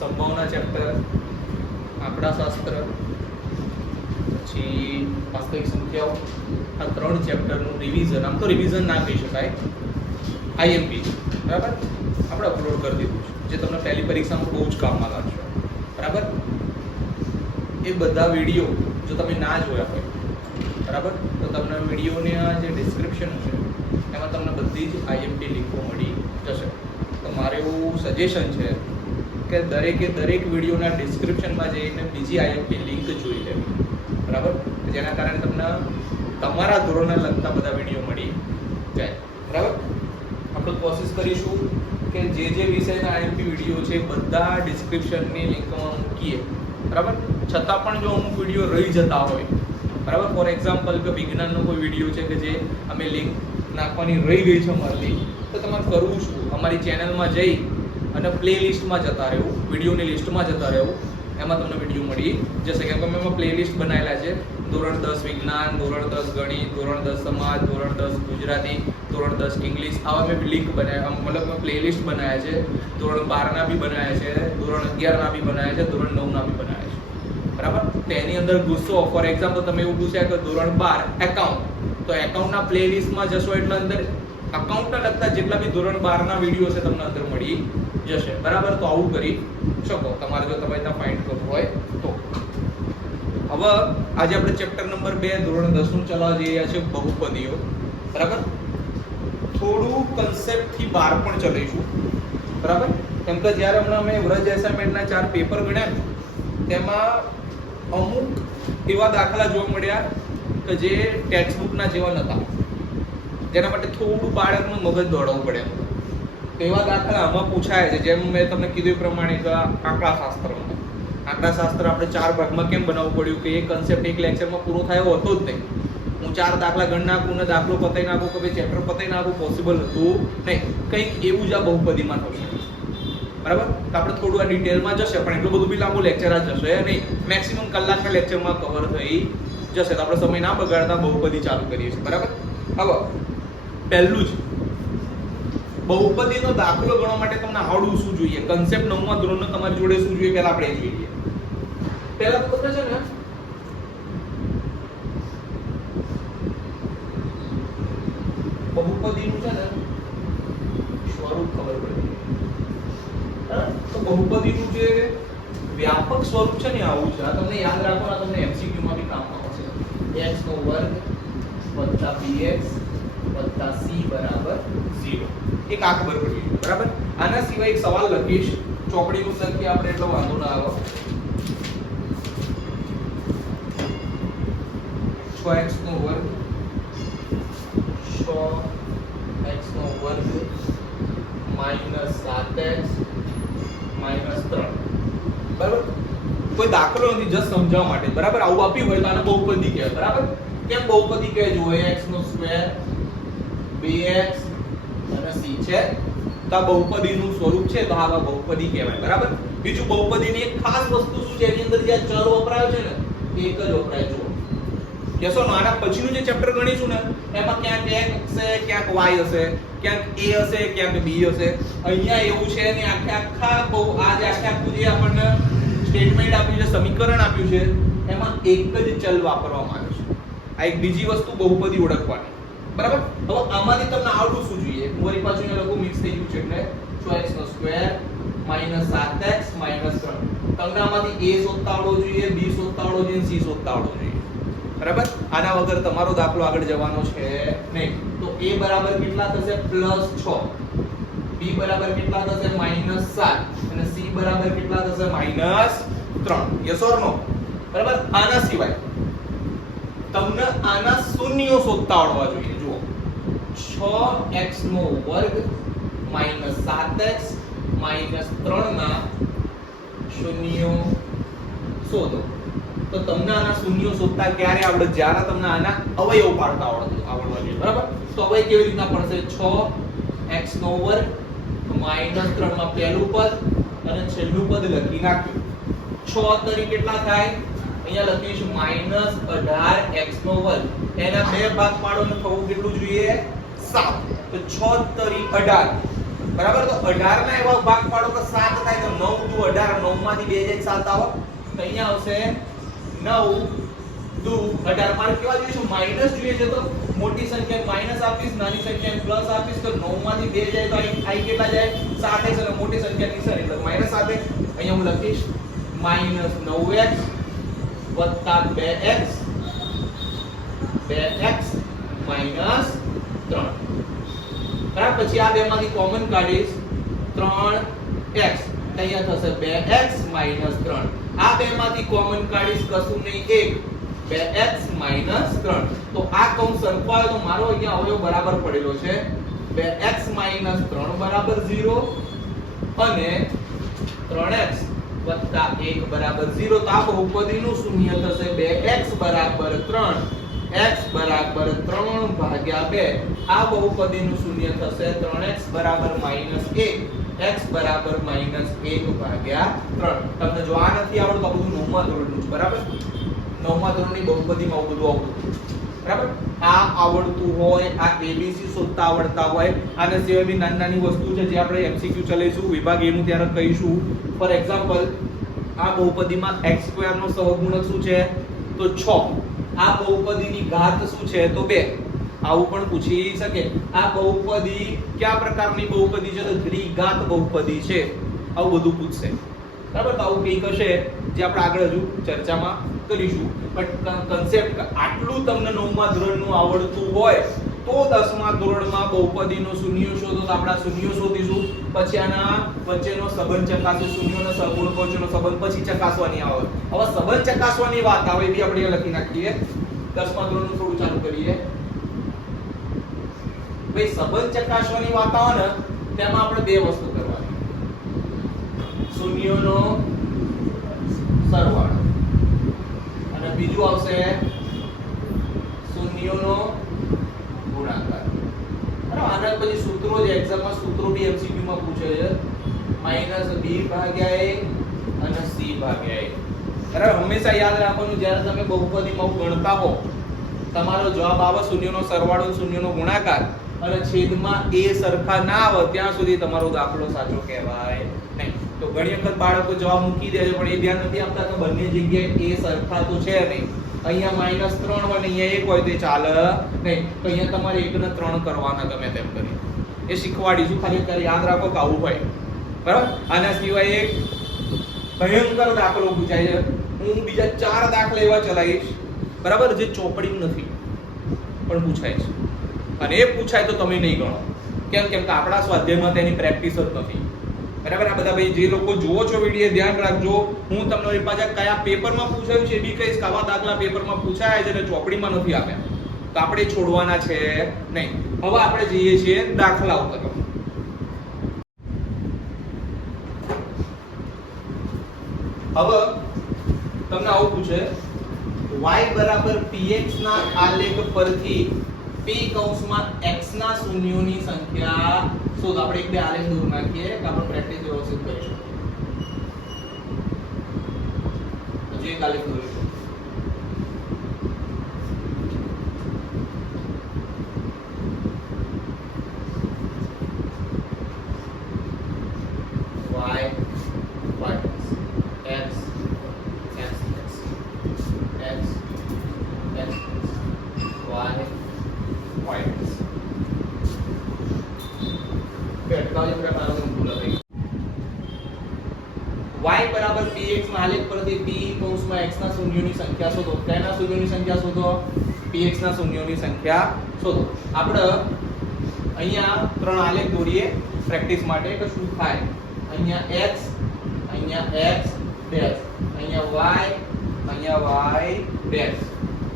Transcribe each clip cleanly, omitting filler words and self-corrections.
સંભાવના ચેપ્ટર, આંકડાશાસ્ત્ર, પછી વાસ્તવિક સંખ્યાઓ, આ 3 ચેપ્ટરનું રિવિઝન, આમ તો રિવિઝન ના કહી શકાય, આઈએમપી બરાબર આપણે અપલોડ કરી દીધું છે, જે તમને પહેલી પરીક્ષામાં બહુ જ કામમાં લાગશે બરાબર. એ બધા વિડીયો જો તમે ના જોયા હોય બરાબર તો તમને વિડીયોની જે ડિસ્ક્રિપ્શન છે એમાં તમને બધી જ આઈએમપી લિંકો મળી જશે. તો મારે એવું સજેશન છે કે દરેક વિડીયોના ડિસ્ક્રિપ્શનમાં જઈને બીજી આઈએમપી લિંક જોઈ લેવી બરાબર, જેના કારણે તમને તમારા ધોરણને લગતા બધા વિડીયો મળી જાય બરાબર. આપણે કોશિશ કરીશું કે જે વિષયના આઈએમપી વિડીયો છે બધા ડિસ્ક્રિપ્શનની લિંકમાં મૂકીએ બરાબર. છતાં પણ જો અમુક વિડીયો રહી જતા હોય બરાબર, ફોર એક્ઝામ્પલ કે વિજ્ઞાનનો કોઈ વિડીયો છે કે જે અમે લિંક નાખવાની રહી ગઈ છે અમારી, તો તમારે કરવું શું, અમારી ચેનલમાં જઈ અને પ્લે લિસ્ટમાં જતા રહેવું, વિડીયોની લિસ્ટમાં જતા રહેવું, એમાં તમને વિડીયો મળી જશે. કેમ કે અમે એમાં પ્લે લિસ્ટ બનાવેલા છે, ધોરણ 10 વિજ્ઞાન, ધોરણ 10 ગણિત, ધોરણ 10 સમાજ, ધોરણ 10 ગુજરાતી, ધોરણ 10 ઇંગ્લિશ, આવા મેં લિંક બનાવ્યા, મતલબ મેં પ્લે લિસ્ટ બનાવ્યા છે. ધોરણ 12ના બી બનાવ્યા છે, ધોરણ 11ના બી બનાવ્યા છે, ધોરણ 9ના બી બનાવ્યા છે બરાબર. તો એની અંદર ઘૂસશો, ફોર એક્ઝામ્પલ તમે એવું પૂછ્યા કે ધોરણ 12 એકાઉન્ટ, તો એકાઉન્ટના પ્લે લિસ્ટમાં જશો એટલે અંદર અકાઉન્ટને લગતા જેટલા બી ધોરણ 12ના વિડીયો છે તમને અંદર મળી જશે બરાબર. તો આવું કરી શકો તમારે જો તમે ત્યાં ફાઇન્ડ કરવું હોય તો. હવે આજે આપણે ચેપ્ટર નંબર 2 ધોરણ 10 નું ચલાવવા જઈ રહ્યા છે, બહુપદીઓ બરાબર. થોડું કન્સેપ્ટ થી બહાર પણ ચલાવીશું બરાબર, કેમ કે જ્યારે હમણાં અમે વ્રજ એસાઇનમેન્ટના 4 પેપર ગણ્યા તેમાં અમુક એવા દાખલા જોવા મળ્યા કે જે ટેક્સ્ટ બુકના જેવા નહોતા, જેના માટે થોડું બાળકનું મગજ દોડાવવું પડે. તો એવા દાખલા આમાં પૂછાય છે, જેમ મેં તમને કીધું એ પ્રમાણે કે આંકડાશાસ્ત્રમાં આપણે 4 ભાગમાં કેમ બનાવવું પડ્યું કે એ કન્સેપ્ટ એક લેક્ચરમાં પૂરો થાય એવો હતો જ નહીં. હું 4 દાખલા ગણ નાખું ને દાખલો પતાઈ નાખું કે ભાઈ ચેપ્ટર પતાઈ નાખું, પોસિબલ હતું નહીં. કંઈક એવું જ આ બહુપદીમાં થશે બરાબર. તો આપણે થોડું આ ડિટેલમાં જશે, પણ એટલું બધું બી લાંબુ લેક્ચર જ જશે નહીં, મેક્સિમમ કલાકના લેક્ચરમાં કવર થઈ જશે. તો આપણે સમય ના બગાડતા બહુપદી ચાલુ કરીએ છીએ બરાબર. હવે પહેલું જ બહુપદીનો દાખલો ગણવા માટે તમને આવડવું શું જોઈએ, કન્સેપ્ટ 9મા ધોરણનો તમારી જોડે શું જોઈએ પહેલા આપણે જોઈએ. પહેલા તો છે ને બહુપદીનું છે ને સ્વરૂપ ખબર પડે. તો બહુપદીનું જે વ્યાપક સ્વરૂપ છે ને આવું છે. આ તમને યાદ રાખવાના, તમને એમસીક્યુ માં બી કામમાં આવશે. x નો વર્ગ વત્તા bx વત્તા c બરાબર 0. એક આ ખબર પડી બરાબર. આના સિવાય એક સવાલ લખીશ, ચોકડીનું લખીએ આપણે એટલો વાંધો ના આવે. 6x નો વર્ગ 6x નો વર્ગ માઈનસ 7x માઈનસ 3 બરાબર. કોઈ દાખલો નથી, જસ્ટ સમજાવવા માટે બરાબર. આવું આપ્યું હોય તો આને બહુપદી કહેવાય બરાબર. કેમ બહુપદી કહેવાય જો x નો સ્ક્વેર 2x અને c છે, તો આ બહુપદીનું સ્વરૂપ છે, તો આ બહુપદી કહેવાય બરાબર. બીજું બહુપદીની એક ખાસ વસ્તુ શું છે, એની અંદર જે ચલ વપરાયો છે ને એક જ વપરાય જો. કેસો આના પછીનું જે ચેપ્ટર ગણીશું ને એમાં ક્યાંક x હશે, ક્યાંક y હશે, ક્યાંક a હશે, ક્યાંક b હશે. અહીંયા એવું છે ને આખા બહુ આ જે આખું જે આપણને સ્ટેટમેન્ટ આપ્યું છે, સમીકરણ આપ્યું છે, એમાં એક જ ચલ વાપરવામાં આવ્યો છે. આ એક બીજી વસ્તુ બહુપદી ઓળખવાની બરાબર. હવે આમાંથી તમને આવડવું શું જોઈએ, મારી પાછું ને લખું મિક્સ થઈ ગયું છે એટલે 6x નો સ્ક્વેર માઈનસ 7x માઈનસ 3. તમને આમાંથી a શોધતા આવડવો જોઈએ, b શોધતા આવડવો જોઈએ, c શોધતા આવડવો જોઈએ બરાબર. આના વગર તમારો દાખલો આગળ જવાનો છે નહીં. તો a બરાબર કેટલા થશે +6, b બરાબર કેટલા થશે -7 અને c બરાબર કેટલા થશે -3. યસ ઓર નો બરાબર. આના સિવાય તમને આના શૂન્યો શોધતા આવડવા જોઈએ. જુઓ 6x નો વર્ગ -7x -3 ના શૂન્યો શોધો. તો તમને આના શૂન્યો શોધતા ક્યારે આવડે, જ્યારે તમને આના અવયવ પાડતા આવડવા જોઈએ બરાબર. તો અવયવ કેવી રીતના પડશે, 6x નો વર્ગ -3 માં પહેલું પદ અને છેલ્લું પદ લખી નાખ્યું. 6 તરી કેટલા થાય, અહીંયા લખીશું -18x નો વર્ગ, એના બે ભાગ પાડો ને થવું કેટલું જોઈએ 7. તો 6 તરી 18 બરાબર. તો 18 ના એવા ભાગ પાડો કે 7 થાય તો 9 દુ 18, 9 માંથી 2 જાય 7 આવો તો અહીંયા આવશે 9 દુ 18. મારે કેવા જોઈએ છે? માઈનસ જોઈએ છે, તો મોટી સંખ્યા માઈનસ આપીશ, નાની સંખ્યા પ્લસ આપીશ, તો 9 માંથી 2 જાય તો અહીં કેટલા જાય? 7 છે, અને મોટી સંખ્યા નિશાન એટલે માઈનસ 7. અહીંયા હું લખીશ માઈનસ 9x વત્તા 2x માઈનસ 3. બરાબર, પછી આ બે માંથી કોમન કાઢીશ 3x, અહીંયા થશે 2x માઈનસ 3. આ બે માંથી કોમન કાઢીશ, કશું નહીં 1, 2x માઈનસ 3. તો આ કૌંસ સરખો આવ્યો તો મારો અહીંયા અવયવ બરાબર પડેલો છે. 2x માઈનસ 3 બરાબર 0 અને 3x વત્તા 1 બરાબર 0. તો આ બહુપદીનું શૂન્ય થશે. 2x બરાબર 3, x બરાબર 3 ભાગ્યા 2. આ બહુપદીનું શૂન્ય થશે. 3x બરાબર માઈનસ 1, x બરાબર માઈનસ 1 ભાગ્યા 3. તમને જો આ નથી આવડતું તો બધું 9મા ધોરણનું છે. બરાબર, 9મા ધોરણની બહુપદીમાં આવું બધું આવડતું. બરાબર, આ આવડતું હોય, આ એબીસી શોધતા આવડતા હોય, આને સિવાય બી નાની નાની વસ્તુ છે જે આપણે એમસીક્યુ ચલાવીશું વિભાગ એ નું ત્યારે કહીશું. ફોર એક્ઝામ્પલ, આ બહુપદીમાં x² નો સહગુણક શું છે? તો 6. આ બહુપદીની ઘાત શું છે? તો 2. આવું પણ પૂછી શકે. આ બહુપદી કયા પ્રકારની બહુપદી છે? તો દ્વિઘાત બહુપદી છે. આવું બધું પૂછશે. બરાબર, તો આવું કંઈક હશે જે આપણે આગળ હજુ ચર્ચામાં કરીશું. બટ કન્સેપ્ટ આટલું તમને 9મા ધોરણનું આવડતું હોય તો 10મા ધોરણમાં બહુપદીનો શૂન્ય શોધો તો આપણે શૂન્ય શોધીશું. પછી આના વચ્ચેનો સંબંધ ચકાસીશું. શૂન્યોના સહગુણકો વચ્ચેનો સંબંધ પછી ચકાસવાની આવે. હવે સંબંધ ચકાસવાની વાત આવે એ બી આપણે લખી નાખીએ. 10મા ધોરણનું થોડું ચાલુ કરીએ. ભાઈ, સંબંધ ચકાસવાની વાત આવે ને તેમાં આપણે બે વસ્તુ કરવાની. શૂન્યોનો સરવાળો અને બીજું આવશે શૂન્યોનો ગુણાકાર. બરાબર, આના પછી સૂત્રો જે એક્ઝામમાં સૂત્રો બી એમસીક્યુ માં પૂછે છે. -b ભાગ્યા a અને c ભાગ્યા a. બરાબર, હંમેશા યાદ રાખવાનું જ્યારે તમે બહુપદીમાં ગણતા હો તમારો જવાબ આવે શૂન્યનો સરવાળો શૂન્યનો ગુણાકાર અને છેદમાં a સરખા ના આવે ત્યાં સુધી તમારો દાખલો સાચો કહેવાય નહીં. તો ઘણી વખત બાળકો જવાબ મૂકી દે છે પણ એ ધ્યાન નથી આપતા કે બંને જગ્યાએ a સરખા તો છે નહીં. અહીંયા -3 હોય ને અહીંયા 1 હોય તો ચાલે નહીં. તો અહીંયા તમારે 1 ને 3 કરવાના ગમે તેમ કરી. એ શીખવાડીશું, ખાલી અત્યારે યાદ રાખો કે આવું હોય. બરાબર, આના સિવાય એક ભયંકર દાખલો પૂછાય છે. હું બીજા 4 દાખલા એવા ચલાવીશ, બરાબર, જે ચોપડીમાં નથી પણ પૂછાય છે. અને એ પૂછાય તો તમે નહીં ગણો. કેમ કે આપણા સ્વાધ્યાયમાં તેની પ્રેક્ટિસ જ નથી. બરાબર, આ બધા ભાઈ જે લોકો જુઓ છો વિડિયો ધ્યાન રાખજો. હું તમને પાછા કયા પેપરમાં પૂછાયું છે એ બી કહીશ. આવા દાખલા પેપરમાં પૂછાય છે અને ચોપડીમાં નથી આપ્યા તો આપણે છોડવાના છે નહીં. હવે આપણે જઈએ છીએ દાખલાઓ તરફ. હવે તમને આવું પૂછે y બરાબર px ના આલેખ પરથી p કૌંસમાં x ના શૂન્યોની સંખ્યા શોધો. આપણે એક બે આલેખ દૂર નાખીએ કે આપણે પ્રેક્ટિસ વ્યવસ્થિત કરીશું. હજી એક આલેખ દોરીશું. y બરાબર px ના આલેખ પરથી p કૌંસમાં x ના શૂન્યોની સંખ્યા શોધો. તેના શૂન્યોની સંખ્યા શોધો, px ના શૂન્યોની સંખ્યા શોધો. આપણે અહીંયા 3 આલેખ દોરીએ પ્રેક્ટિસ માટે કે શું થાય. અહીંયા x ડેશ, અહીંયા y ડેશ,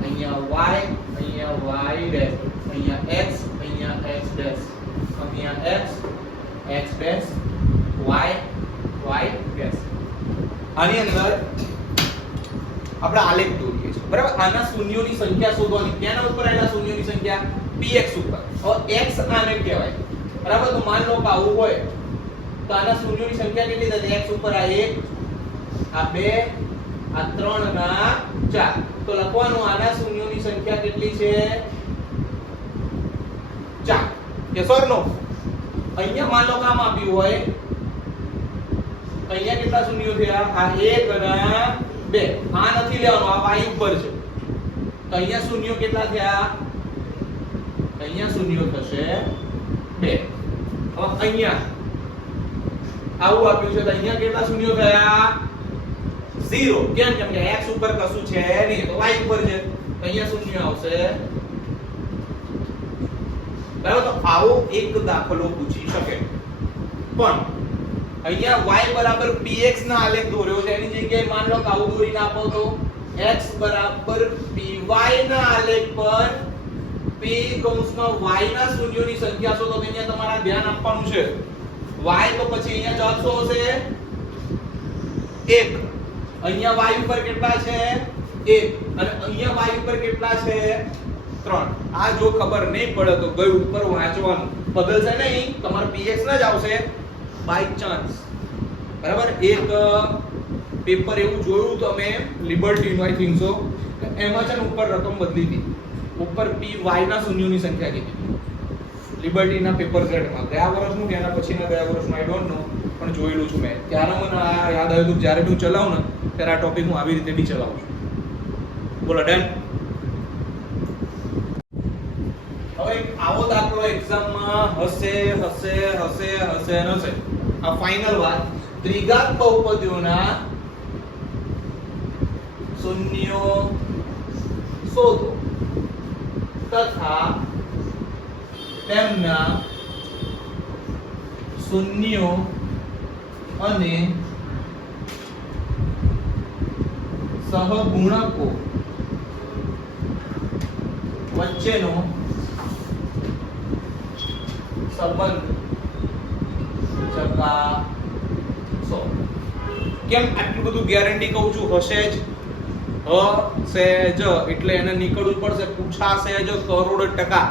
અહીંયા y ડેશ, અહીંયા x ડેશ, અહીંયા x ડેશ, y ડેશ. આની અંદર આપણે આલેખ દોરીએ છીએ. બરાબર, આના શૂન્યોની સંખ્યા શોધવાની. કેના ઉપર આના શૂન્યોની સંખ્યા? px ઉપર. હવે x આને કહેવાય. બરાબર, તો માન લો કે આવું હોય તો આના શૂન્યોની સંખ્યા કેટલી થશે? x ઉપર આ 1, આ 2, આ 3 અને આ 4. તો લખવાનું આના શૂન્યોની સંખ્યા કેટલી છે? 4. યસ ઓર નો? અહીંયા માન લો કે આમ આપ્યું હોય, અહીંયા કેટલા શૂન્યો થયા? આ 1 અને 2. આ નથી લેવાનું, આ y ઉપર છે. તો અહીંયા શૂન્યો કેટલા થયા? અહીંયા શૂન્યો થશે 2. હવે અહીંયા આવું આપ્યું છે તો અહીંયા કેટલા શૂન્યો થયા? 0. કેમ? કેમ કે x ઉપર કશું છે નહીં, તો y ઉપર છે. તો અહીંયા શૂન્ય આવશે. બરાબર. તો આવો એક દાખલો પૂછી શકે. પણ અહીંયા y બરાબર px ના આલેખ દોર્યો છે, એની જગ્યાએ માન લો કે આવું દોરીને આપો તો x બરાબર py ના આલેખ પર p કૌંસમાં y ના શૂન્યોની સંખ્યા શોધો. તો અહીંયા તમારે ધ્યાન આપવાનું છે. y તો પછી અહીંયા જવાબ શું હશે? 1. અહીંયા y ઉપર કેટલા છે? 1. અને અહીંયા y ઉપર કેટલા છે? 3. આ જો ખબર નહીં પડે તો ગઈ ઉપર વાંચવાનું, બદલશે નહીં, તમારે px ના જ આવશે બાય ચાન્સ. બરાબર. એક પેપર એવું જોયું તમે liberty no, I think so, એમાં છે ને ઉપર રકમ બદલી હતી, ઉપર py ના શૂન્યોની સંખ્યા કીધી લિબર્ટી ના પેપર સેટમાં. ગયા વર્ષનું કે એના પછીના ગયા વર્ષનું આઈ ડોન્ટ નો, પણ જોયેલું છું મેં. ત્યારે મને આ યાદ આવ્યું હતું, જ્યારે હું ચલાવું ને ત્યારે આ ટોપિક હું આવી રીતે બી ચલાવું છું. બોલો ડન. હવે આવો દાખલો એક્ઝામમાં હશે હશે હશે હશે હશે. આ ફાઇનલ વાત. દ્વિઘાત બહુપદીઓના શૂન્યો શોધો તથા તેમના શૂન્યો અને સહગુણકો વચ્ચેનો સંબંધ ચકાસો. કેમ આટલું બધું ગેરંટી કહું છું? હશે જ, હશે જ એટલે એને નીકળવું પડશે. પૂછાશે જ કરોડ ટકા.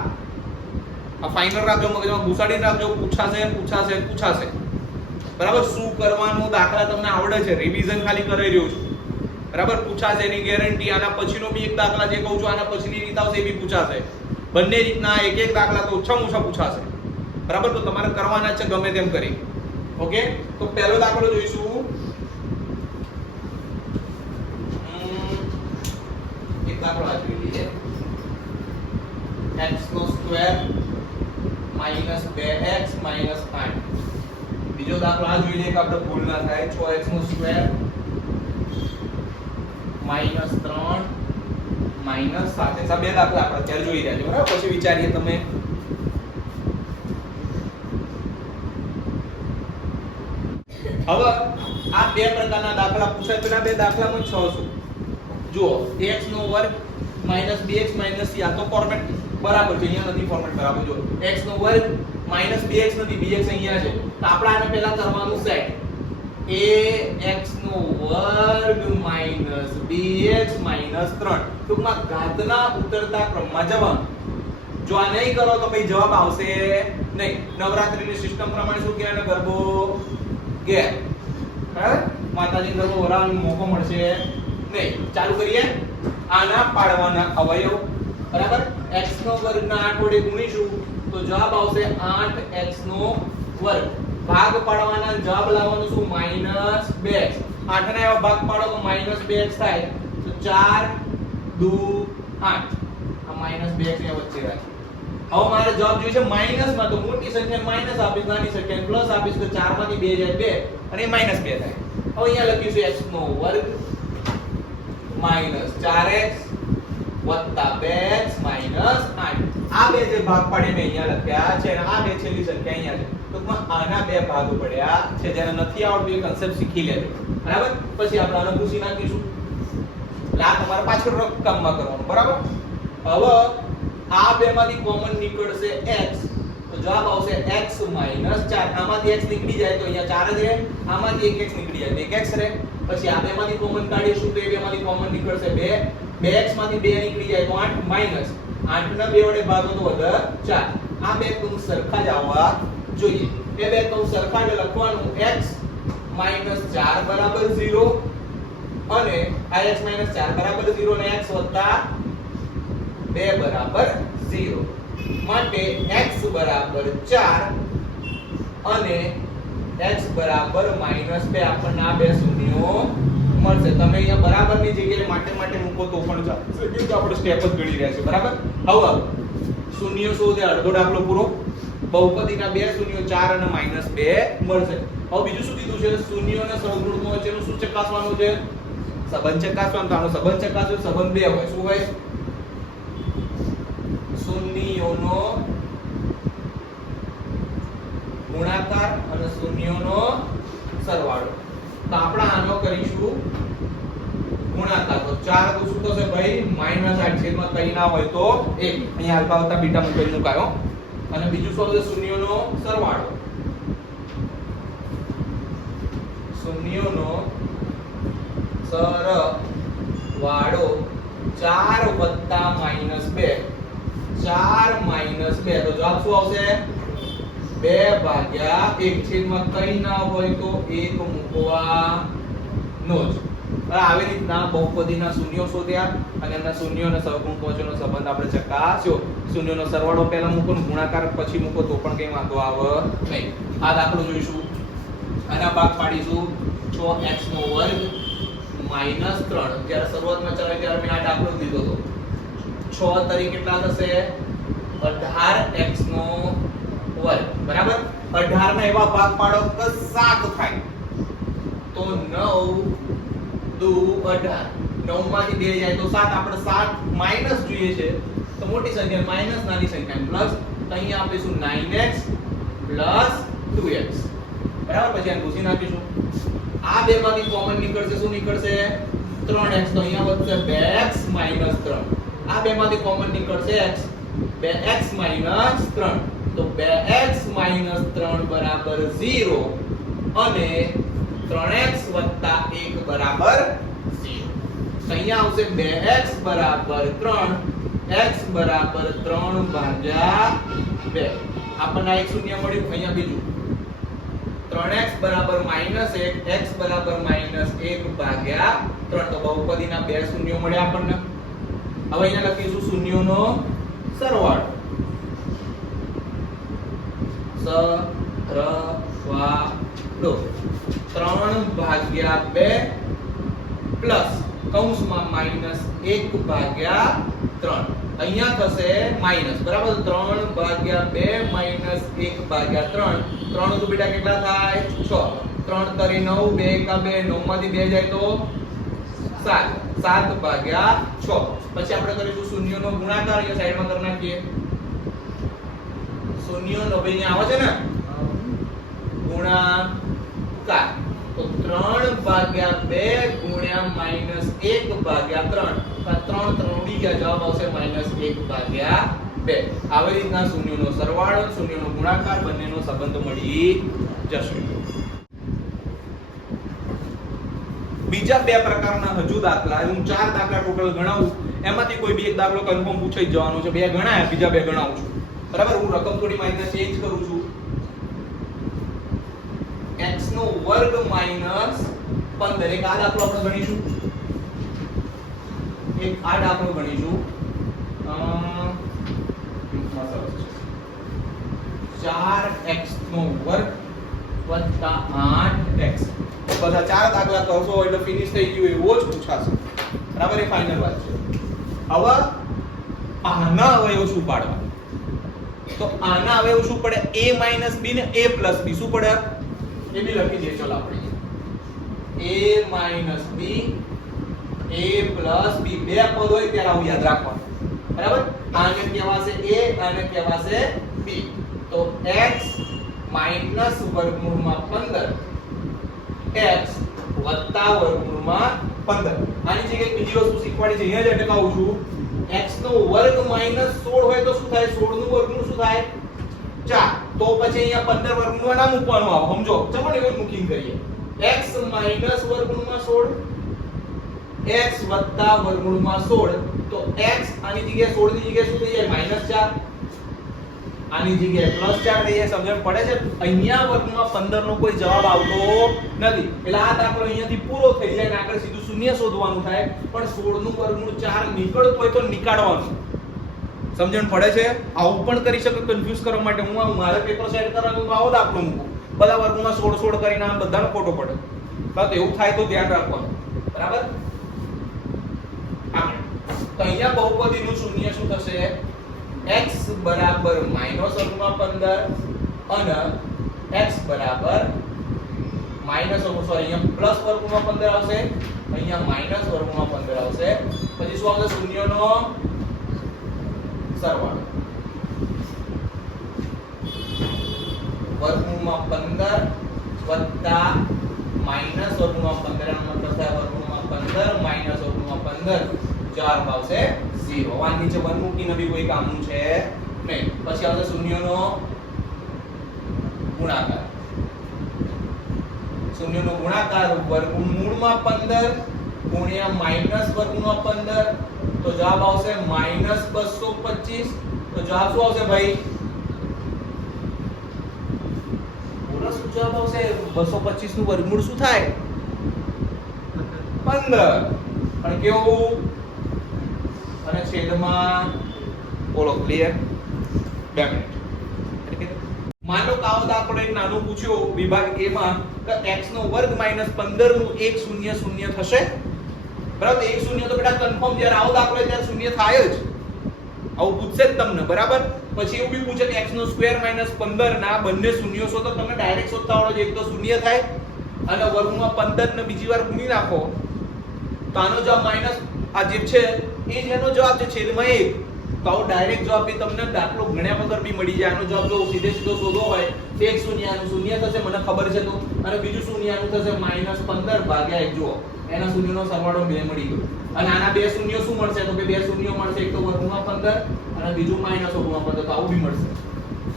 આ ફાઇનલ રાખજો, મગજમાં ઘુસાડીને રાખજો. પૂછાશે પૂછાશે પૂછાશે. બરાબર. શું કરવાનું દાખલા તમને આવડે છે, રિવિઝન ખાલી કરી રહ્યો છું. બરાબર. પૂછાશે એની ગેરંટી. આના પછીનો બી એક દાખલા જે કહું છું આના પછીની રીત આવશે એ બી પૂછાશે. બંને રીતના એક એક દાખલા તો ઓછામાં ઓછા પૂછાશે. બરાબર. તો તમારે કરવાના છે ગમે તેમ કરી. ઓકે. તો પહેલો દાખલો જોઈશું. એક દાખલો આ જોઈ લઈએ. x નો સ્ક્વેર માઈનસ 2x માઈનસ 8. બીજો દાખલો આ જોઈ લઈએ કે આપણે ભૂલ ના થાય. 6x નો સ્ક્વેર માઈનસ 3 માઈનસ 7. આ બે દાખલા આપણે અત્યારે જોઈ રહ્યા છે. બરાબર. પછી વિચારીએ તમે. હવે આ બે પ્રકારના દાખલા પૂછાય. પેલા બે દાખલામાં 6 શું જુઓ. x નો વર્ગ માઈનસ 2x માઈનસ c. આ તો ફોર્મેટ બરાબર છે, અહીંયા નથી ફોર્મેટ બરાબર. જો x નો વર્ગ માઈનસ 2x નથી, bx અહીંયા છે. તો આપણે આને પહેલા કરવાનું સેટ. ax નો વર્ગ માઈનસ bx માઈનસ 3. ટૂંકમાં ઘાતના ઉતરતા ક્રમમાં જવાનું. જો આ નહીં કરો તો ભાઈ જવાબ આવશે નહીં. નવરાત્રીની સિસ્ટમ પ્રમાણે શું કહેવાય? ગરબો ઘેર. બરાબર. માતાજી ગરબો વરાવાનો મોકો મળશે નહીં. ચાલુ કરીએ. આના પાડવાના અવયવ. બરાબર. x નો વર્ગ ના 8 વડે ગુણીશું તો જવાબ આવશે 8x નો વર્ગ. ભાગ પાડવાના જવાબ લાવવાનો શું? Minus 2x. 8 ના એવા ભાગ પાડો તો માઈનસ 2x થાય. તો 4 2 8. આ માઈનસ 2x ને વચ્ચે રાખી. હવે મારે જવાબ જોઈએ છે માઈનસ માં. તો મોટી સંખ્યાને માઈનસ આપીશ, નાની સંખ્યાને પ્લસ આપીશ. તો 4 માંથી 2 જાય 2 અને માઈનસ 2 થાય. હવે અહીંયા લખીશું x નો વર્ગ માઈનસ 4x વત્તા 2x માઈનસ 8. આ બે જે ભાગ પાડીને અહીંયા લખ્યા છે અને આ બે છેલ્લી સંખ્યા અહીંયા છે. ટૂંકમાં આના બે ભાગ પડ્યા છે. જેને નથી આવડતું એ કન્સેપ્ટ શીખી લેજો. બરાબર. પછી આપણે આને ભૂસી નાખીશું. એટલે આ તમારે પાછળ કામમાં કરવાનું. બરાબર. હવે આ બેમાંથી કોમન નીકળશે x. તો જવાબ આવશે x માઈનસ 4. આમાંથી x નીકળી જાય તો અહીંયા 4 જ રહે. આમાંથી એક x નીકળી જાય તો એક x રહે. પછી આ બેમાંથી કોમન કાઢીશું તો એ બેમાંથી કોમન નીકળશે 2. 2x માંથી 2 નીકળી જાય તો 8 માઈનસ 8 ના 2 વડે ભાગો તો વધે 4. આ બે કૌંસ સરખા જ આવવા જોઈએ. એ બે કૌંસ સરખા જ લખવાનું. x માઈનસ 4 બરાબર 0 અને આ x માઈનસ 4 બરાબર 0 અને x વત્તા 2 બરાબર 0. માટે x બરાબર 4 અને x બરાબર -2 આપણને આ બે શૂન્યો મળશે. તમે અહીંયા બરાબરની જગ્યાએ માટે મૂકો તો પણ ચાલશે, કેમ કે આપણે સ્ટેપ જ ગણી રહ્યા છે. બરાબર. હવે શૂન્ય શોધે અડધો દાખલો પૂરો. બહુપદીના બે શૂન્યો 4 અને -2 મળશે. હવે બીજું શું કીધું છે? શૂન્યો અને સહગુણકો વચ્ચેનું શું ચકાસવાનું છે? સંબંધ ચકાસવાનો. તો આનો સંબંધ ચકાસ્યો, સંબંધ બે હોય. શું હોય? શૂન્યોનો ગુણાકાર અને શૂન્યોનો સરવાળો. તો આપણે આનો કરીશું ગુણાકાર. તો 4 તો શું થશે ભાઈ? -8 છેદમાં 3 ના હોય તો 1. અહીંયા આલ્ફા વત્તા બીટા મૂકી મુકાયો. અને બીજું શું છે? શૂન્યોનો સરવાળો. શૂન્યોનો સરવાળો 4 વત્તા -2. 4 -2 તો જવાબ શું આવશે? 2 ભાગ્યા 1 છેદમાં 3 ના હોય તો 1 મૂકવાનો જ. આવી રીતના બહુપદીના શૂન્યો શોધ્યા અને એના શૂન્યો અને સહગુણકો વચ્ચેનો સંબંધ આપણે ચકાસ્યો. શૂન્યોનો સરવાળો પહેલા મૂકો ને ગુણાકાર પછી મૂકો તો પણ કઈ વાંધો આવે નહીં. આ દાખલો જોઈશું. આના ભાગ પાડીશું. 6x નો વર્ગ -3. જ્યારે શરૂઆતમાં ચલાવ્યો ત્યારે મેં આ દાખલો લીધો હતો. 6 તરીકે કેટલા થશે? 18x નો વર્ગ. બરાબર. 18 ના એવા ભાગ પાડો કે 7 થાય. તો 9 દુ 18. 9 માંથી 2 જાય તો 7. આપણે 7 માઈનસ જોઈએ છે તો મોટી સંખ્યા માઈનસ નાની સંખ્યા પ્લસ. તો અહીંયા આપીશું 9x 2x. બરાબર. પછી આને ભૂસી નાખીશું. આ બે માંથી કોમન નીકળશે. શું નીકળશે? 3x. તો અહીંયા વધશે 2x 3. આ બે માંથી કોમન નીકળશે x. 2x 3. તો 2x 3 બરાબર 0 અને 3x 1 બરાબર 0. તો અહીંયા આવશે 2x બરાબર 3, x બરાબર 3 ભાગ્યા 2. આપણને એક શૂન્ય મળ્યું. અહીંયા બીજું 3x બરાબર -1, x બરાબર -1 ભાગ્યા 3. તો બહુપદીના બે શૂન્યો મળ્યા આપણને. હવે અહીંયા લખીશું શૂન્યોનો સરવાળો. સરવાળો 3 ભાગ્યા 2 પ્લસ કૌંસમાં -1 ભાગ્યા 3. અહીંયા થશે માઈનસ. બરાબર. 3 ભાગ્યા 2 -1 ભાગ્યા 3. 3 તો બેટા કેટલા થાય? 6. 3 તરી 9, 2 એકા 2, 9 માંથી 2 જાય તો 7. 7 ભાગ્યા 6. પછી આપણે કરીશું શૂન્યનો ગુણાકાર. અહીંયા સાઈડમાં કરી નાખીએ. શૂન્યનો ભાઈ અહીંયા આવે છે ને ગુણાકાર. તો 3 ભાગ્યા 2 ગુણ્યા -1 ભાગ્યા 3. આ 3 3 ઉડી ગયા. જવાબ આવશે -1 ભાગ્યા 2. આવી રીતના શૂન્યોનો સરવાળો, શૂન્યનો ગુણાકાર બંનેનો સંબંધ મળી જશે. બીજા બે પ્રકારના હજુ દાખલા. હું 4 દાખલા ટોટલ ગણાવું. એમાંથી કોઈ બે એક દાખલો કન્ફર્મ પૂછાઈ જવાનો છે. બે ગણાયા, બીજા બે ગણાવું છું. બરાબર. હું રકમ થોડી માહિતી ચેન્જ કરું છું. x નો વર્ગ -15. એક આ દાખલો આપણે ગણીશું. એક આ દાખલો ગણીશું. 4x નો વર્ગ વત્તા 8x. બધા 4 દાખલા કરશો એટલે ફિનિશ થઈ ગયું એવો જ પૂછાશે. બરાબર. એ ફાઇનલ વાત છે. હવે આના અવયવ શું પાડવા? તો આના અવયવ શું પડે? a - b ને a + b. શું પડે? એ બી લખી દઈએ. ચલો આપણે a - b a + b. બે પદ હોય ત્યારે આવું યાદ રાખવાનું. બરાબર. આને કહેવાશે a, આને કહેવાશે b. તો x - વર્ગમૂળમાં 15 x વત્તા વર્ગમૂળમાં 15. આની જગ્યાએ બીજી વસ્તુ શીખવાડી છે. અહીંયા જ અટકાવું છું. x નો વર્ગ -16 હોય તો શું થાય? 16 નું વર્ગમૂળ શું થાય? 4. તો પછી અહીંયા 15 વર્ગમૂળમાં ના મૂકવાનું આવે. સમજો. ચલો એવું મૂકીને કરીએ. x - વર્ગમૂળમાં 16 x વત્તા વર્ગમૂળમાં 16. તો x આની જગ્યાએ 16 ની જગ્યાએ શું થઈ જાય? -4. આની જગ્યાએ +4 થઈ જાય. સમજણ પડે છે? અહીંયા વર્ગમાં 15 નો કોઈ જવાબ આવતો નથી. એટલે આ દાખલો અહીંયાથી પૂરો થઈ જાય ને આગળ સીધું શૂન્ય શોધવાનું થાય. પણ 16 નું વર્ગમૂળ 4 નીકળતું હોય તો નીકાળવાનું. સમજણ પડે છે? આવું પણ કરી શકો કન્ફ્યુઝ કરવા માટે. હું મારે પેપર સેટ કરવાનું આવો દાખલો મૂકું. બધા વર્ગમાં 16 કરીને આમ બધાનો ખોટો પડે. તો એવું થાય તો ધ્યાન રાખવાનું. બરાબર? આગળ તો અહીંયા બહુપદીનું શૂન્ય શું થશે? x બરાબર -15 અને x બરાબર અહીંયા પ્લસ વર્ગમાં 15 આવશે, અહીંયા માઈનસ વર્ગમાં 15 આવશે. પછી શું આવશે? શૂન્યનો સરવાળો વર્ગમાં 15 વત્તા માઈનસ વર્ગમાં 15 નો મતલબ થાય વર્ગમાં 15 માઈનસ વર્ગમાં 15 જવાબ આવશે 0. આ નીચે વર્ગ મૂકીને બી કોઈ કામનું છે નહીં. પછી આવશે શૂન્યનો ગુણાકાર. શૂન્યનો ગુણાકાર વર્ગમૂળમાં 15 ગુણ્યા માઈનસ વર્ગમાં 15 તો જવાબ આવશે -225. તો જવાબ શું આવશે ભાઈ? બોલો શું જવાબ આવશે? 225 નું વર્ગમૂળ શું થાય? 15. પણ કેવું? અને છેદમાં બોલો ક્લિયર? 2 મિનિટ. માનો કે આવો દાખલો એક નાનો પૂછ્યો વિભાગ A માં કે x નો વર્ગ -15 નું 1 0 0 થશે. બરાબર? 1 0 તો બેટા કન્ફર્મ જ્યારે આવો દાખલો હોય ત્યારે શૂન્ય થાય જ. આવું પૂછશે જ તમને. બરાબર? પછી એવું બી પૂછે કે x નો સ્ક્વેર -15 ના બંને શૂન્યો શોધો. તમને ડાયરેક્ટ શોધતા આવડે છે. એક તો શૂન્ય થાય અને વર્ગમાં 15 ને બીજી વાર ગુણી નાખો તો આનો જવાબ માઈનસ આ જે છે એ જ એનો જવાબ છે છેદમાં 1. તો આવો ડાયરેક્ટ જવાબ બી તમને દાખલો ગણ્યા વગર બી મળી જાય. આનો જવાબ જો સીધે સીધો શોધવો હોય તો એક શૂન્યનું શૂન્ય થશે, મને ખબર છે તો, અને બીજું શૂન્યનું થશે -15 ભાગ્યા 1. જુઓ એના શૂન્યનો સરવાળો બે મળી ગયો. અને આના બે શૂન્યો શું મળશે? તો કે બે શૂન્યો મળશે. એક તો વર્ગમાં 15 અને બીજું -15. તો આવું બી મળશે.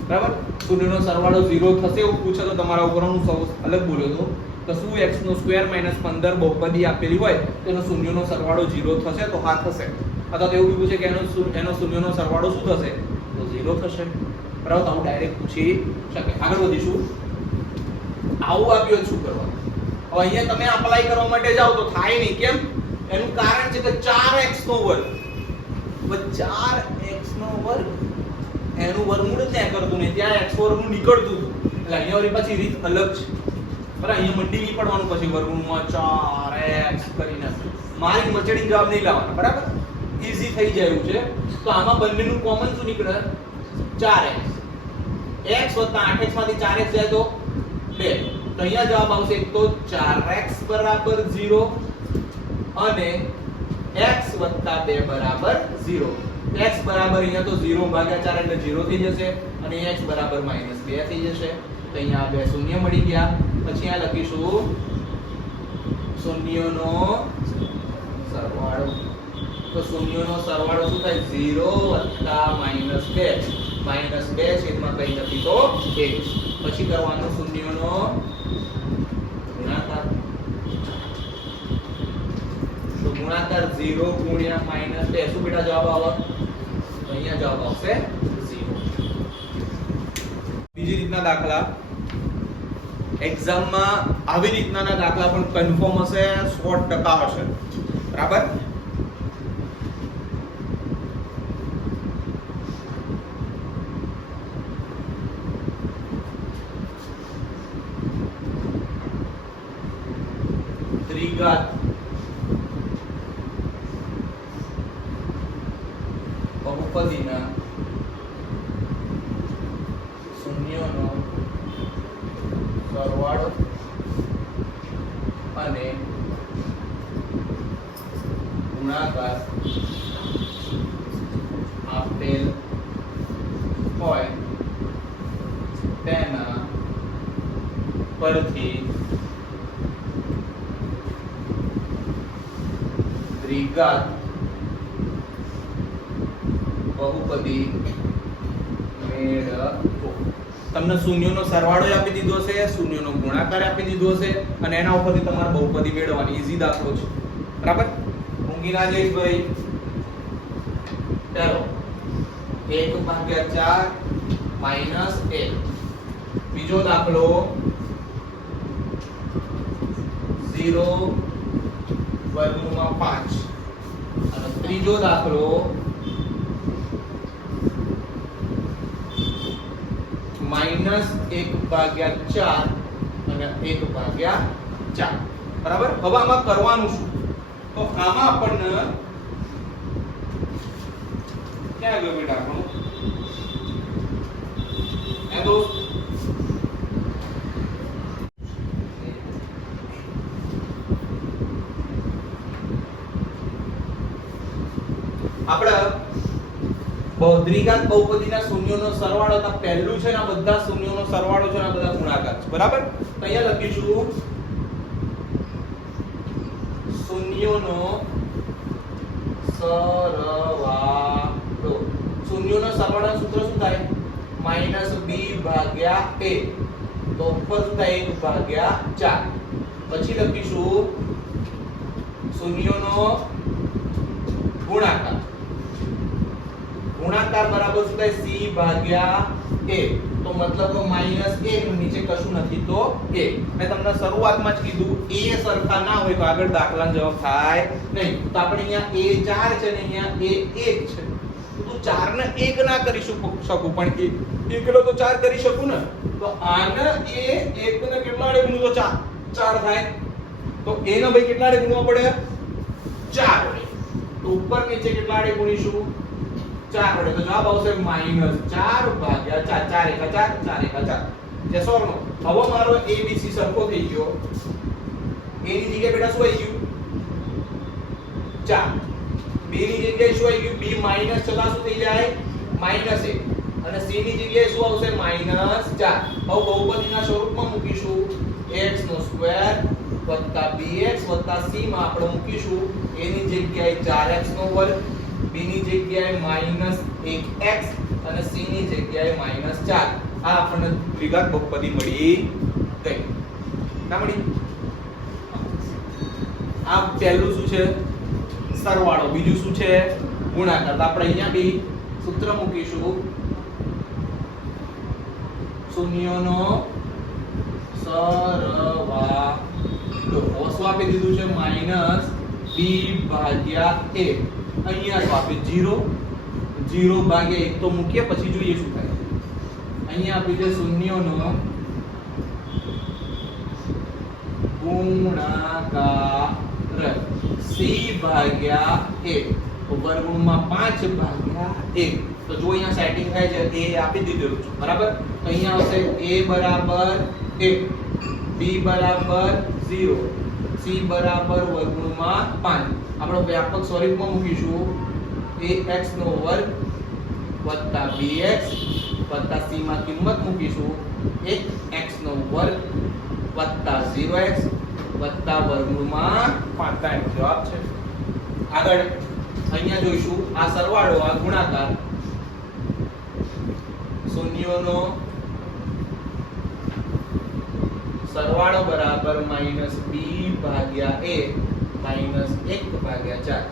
બરાબર? શૂન્યનો સરવાળો 0 થશે એવું પૂછે તો તમારા ઉપર હું અલગ બોલ્યો તો શું x નો સ્ક્વેર -15 બહુપદી આપેલી હોય તો એનો શૂન્યનો સરવાળો 0 થશે? તો હા થશે. અથવા તો એવું બી પૂછે કે એનો શૂન્યનો સરવાળો શું થશે? તો 0 થશે. બરાબર? તો આવું ડાયરેક્ટ પૂછી શકે. આગળ વધીશું. આવું આપ્યું શું કરવાનું? હવે અહીંયા તમે અપ્લાય કરવા માટે જાઓ તો થાય નહીં. કેમ? એનું કારણ છે કે 4x નો વર્ગ. હવે 4x નો વર્ગ એનું વર્ગમૂળ જ ન કરતું નહીં, ત્યાં x વર્ગનું નીકળતું હતું. એટલે અહીંયા વળી પાછી રીત અલગ છે. બરાબર? અહીંયા મંડી નહીં પડવાનું પછી વર્ગમૂળમાં 4x કરીને મારી મચડી જવાબ નહીં લાવવાનો. બરાબર? ઈઝી થઈ જાય એવું છે. તો આમાં બંનેનું કોમન શું નીકળે? 4x. x + 8x માંથી 4x જાય તો 2. તો અહીંયા જવાબ આવશે એક તો 4x = 0 અને x + 2 = 0. x બરાબર અહીંયા તો 0 ભાગ્યા 4 એટલે 0 થઈ જશે અને x બરાબર -2 થઈ જશે. તો અહીંયા બે શૂન્ય મળી ગયા. પછી આ લખીશું શૂન્યનો સરવાળો. તો શૂન્યનો સરવાળો શું થાય? 0 + -2 છેદમાં કઈ નથી તો 1. પછી કરવાનો શૂન્યનો ગુણાકાર. તો ગુણાકાર 0 ગુણ્યા -2 શું બેટા જવાબ આવે? તો અહીંયા જવાબ આવશે 0. બીજી રીતના દાખલા એક્ઝામમાં આવી રીતના દાખલા પણ કન્ફર્મ હશે, 100% હશે. બરાબર? ત્રિઘાત બહુપદીના શૂન્યનો સરવાળો અને ગુણાકાર આપેલ હોય તેના પરથી ત્રિઘાત બહુપદી મેળવો. તમને શૂન્યનો સરવાળો આપી દીધો છે, શૂન્યનો ગુણાકાર આપી દીધો છે અને એના ઉપરથી તમારે બહુપદી મેળવવાની. ઈઝી દાખલો છે. બરાબર? ઊંઘી ના જઈશ ભાઈ. ચાલો 1/4 - 1. બીજો દાખલો 0 વર્ગમૂળમાં 5. અને ત્રીજો દાખલો -1/4 અને 1/4 બરાબર. હવે આમાં કરવાનું શું? તો આમાં આપણને ક્યાં ગયો બેટા આપણું એ દોસ્ત આપણે દ્વિઘાત બહુપદીના શૂન્યોનો સરવાળો તો પહેલું છે ને આ બધા શૂન્યોનો સરવાળો છે ને આ બધા ગુણાકાર છે બરાબર. તો અહીંયા લખીશું શૂન્યોનો સરવાળો. શૂન્યોનો સરવાળાનું સૂત્ર શું થાય? -b/a. તો ઉપર શું થાય? 1/4. પછી લખીશું શૂન્યોનો ગુણાકાર. ગુણાકાર બરાબર શું થાય? c/a. તો મતલબ -1 નીચે કશું નથી તો a. મેં તમને શરૂઆતમાં જ કીધું a સરખા ના હોય તો આગળ દાખલાનો જવાબ થાય નહીં. તો આપણે અહીંયા a 4 છે ને અહીંયા a 1 છે. તો 4 ને 1 ના કરી શકું પણ એકલો તો 4 કરી શકું ને. તો આને a 1 ને કેટલા વડે ગુણો તો 4 થાય. તો a ને ભાઈ કેટલા વડે ગુણવા પડે? 4 વડે. તો ઉપર નીચે કેટલા વડે ગુણીશું? 4 વડે. તો જવાબ આવશે -4/4. 4 1 4 4 1 4. યસ ઓર નો? હવે મારો abc સરખો થઈ ગયો. a ની જગ્યાએ બેટા શું આવી ગયું? 4. b ની જગ્યાએ શું આવી ગયું? b માઈનસ છતાં શું થઈ જાય? -1. અને c ની જગ્યાએ શું આવશે? -4. હવે બહુપદીના સ્વરૂપમાં મૂકીશું x² bx c માં આપણે મૂકીશું a ની જગ્યાએ 4x2 b ની જગ્યાએ -1x અને c ની જગ્યાએ -4. આ આપણને દ્વિઘાત બહુપદી મળી ગઈ. ના મળી? આ પહેલું શું છે? સરવાળો. બીજું શું છે? ગુણાકાર. તો આપણે અહીંયા બી સૂત્ર મૂકીશું શૂન્યોનો સરવાળો. શું આપી દીધું છે? -b/a. અહીંયા તો આપે 0 0/1 તો મૂકીએ પછી જોઈએ શું થાય. અહીંયા આપી છે શૂન્યોનો ગુણાકાર c/a. વર્ગમૂળમાં 5/1. તો જો અહીંયા સેટિંગ થાય છે એ આપી દીધેલું છે બરાબર. તો અહીંયા આવશે a બરાબર 1 b બરાબર 0 c બરાબર વર્ગમૂળમાં 5. આપણે વ્યાપક સ્વરૂપમાં મૂકીશું ax2 bx c માં કિંમત મૂકીશું 1x2 0x વર્ગમૂળમાં 5. એનો જવાબ છે. આગળ અહીંયા જોઈશું આ સરવાળો આ ગુણાકાર. શૂન્યોનો સરવાળો બરાબર -b/a -1/4.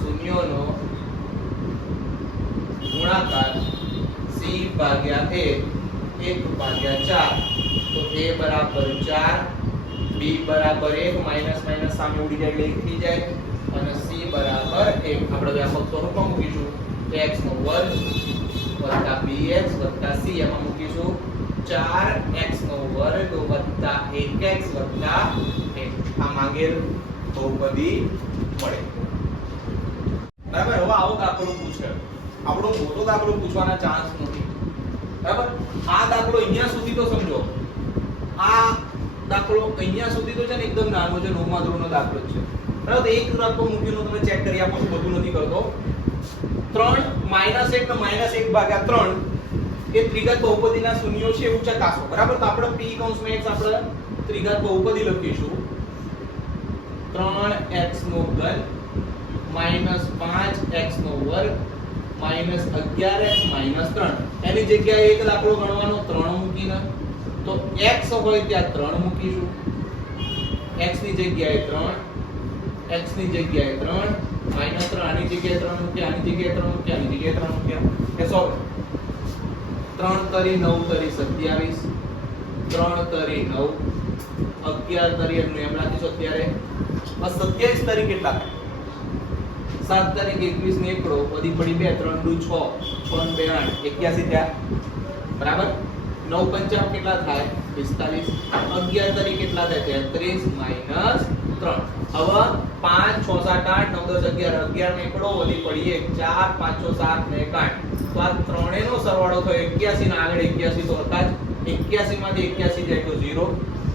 શૂન્યોનો ગુણાકાર c/a 1/4. તો a બરાબર 4 b બરાબર 1 માઈનસ માઈનસ સામે ઉડી જાય એટલે 1 થઈ જાય અને c બરાબર 1. આપણે વ્યાપક સ્વરૂપમાં મૂકીશું x2 bx c. એમાં મૂકીશું 4x2 1x 1. આ માંગેલ બહુપદી મળે બરાબર. હવે આવો દાખલો પૂછે. આપણો મોટો દાખલો પૂછવાના ચાન્સ નથી બરાબર. આ દાખલો અહીંયા સુધી તો સમજો. આ દાખલો અહીંયા સુધી તો છે ને એકદમ નાનો છે. 9મા ધોરણનો દાખલો છે બરાબર. તો એક દાખલો મૂકીને તમે ચેક કરી આપો છું. બધું નથી કરતો. 3 -1 ને -1/3 એ ત્રિઘાત બહુપદીના શૂન્યો છે એવું ચકાસો બરાબર. તો આપણે p કૌંસમાં x આપણે ત્રિઘાત બહુપદી લખીશું 3x3 -5x2 -11x -3. એની જગ્યાએ એક દાખલો ગણવાનો 3 મૂકીને. તો x હોય ત્યાં 3 મૂકીશું. x ની જગ્યાએ 3 x ની જગ્યાએ 3 -3 આની જગ્યાએ 3 મૂક્યા આની જગ્યાએ 3 મૂક્યા આની જગ્યાએ 3 મૂક્યા. એ સોલ્વ. 3 તરી 9 તરી 27 3 તરી 9 11 તરી એમ રાખીશું અત્યારે. આ 27 તરી કેટલા થાય? 7 તારીખ 21 ને એકડો વધી પડી 2 3 દુ 6 6 ને 2 8 81 થયા બરાબર 9 પંચાવન કેટલા થાય 45 11 તારીખ કેટલા થાય 33 માઈનસ 3 હવે 5 6 7 8 9 10 11 11 ને એકડો વધી પડી 1 4 5 6 7 ને 1 8 તો આ ત્રણેયનો સરવાળો થયો 81 ના આગળ 81 તો હતા જ 81 માંથી 81 જાય તો 0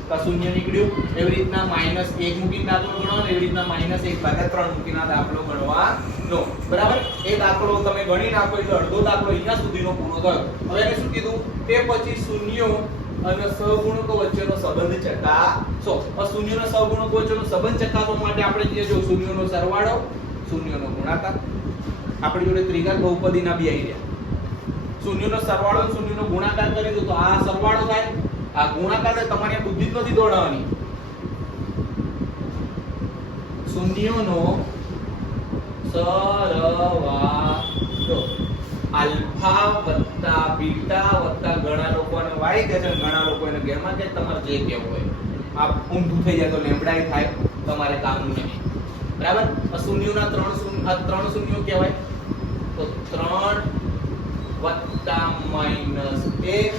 તો શૂન્ય નીકળ્યું એવી રીતના -1 મૂકીને દાખલો ગણવાનો એવી રીતના -1/3 મૂકીને દાખલો ગણવાનો બરાબર એ દાખલો તમે ગણી નાખો એટલે અડધો દાખલો અહીંયા સુધીનો પૂરો થયો હવે એને શું કીધું તે પછી શૂન્યો અને સહગુણકો વચ્ચેનો સંબંધ ચકાસો આ શૂન્યોના સહગુણકો વચ્ચેનો સંબંધ ચકાસવા માટે આપણે જે જો શૂન્યોનો સરવાળો શૂન્યોનો ગુણાકાર આપણી જોડે ત્રિઘાત બહુપદીના બે આવી રહ્યા શૂન્યનો સરવાળો અને શૂન્યનો ગુણાકાર કરી દો તો આ સરવાળો થાય આ ગુણાકાર તમારી બુદ્ધિ જ નથી દોડાવવાની શૂન્યનો સરવાળો આલ્ફા વત્તા બીટા વત્તા ઘણા લોકો અને વાય કહે છે ઘણા લોકો એને ગેરમાં કે તમારે જે કહેવું હોય આ ઊંધું થઈ જાય તો લેમ્બડાય થાય તમારે કામનું નહીં બરાબર આ શૂન્યના ત્રણ શૂન્યો કહેવાય તો 3 વત્તા -1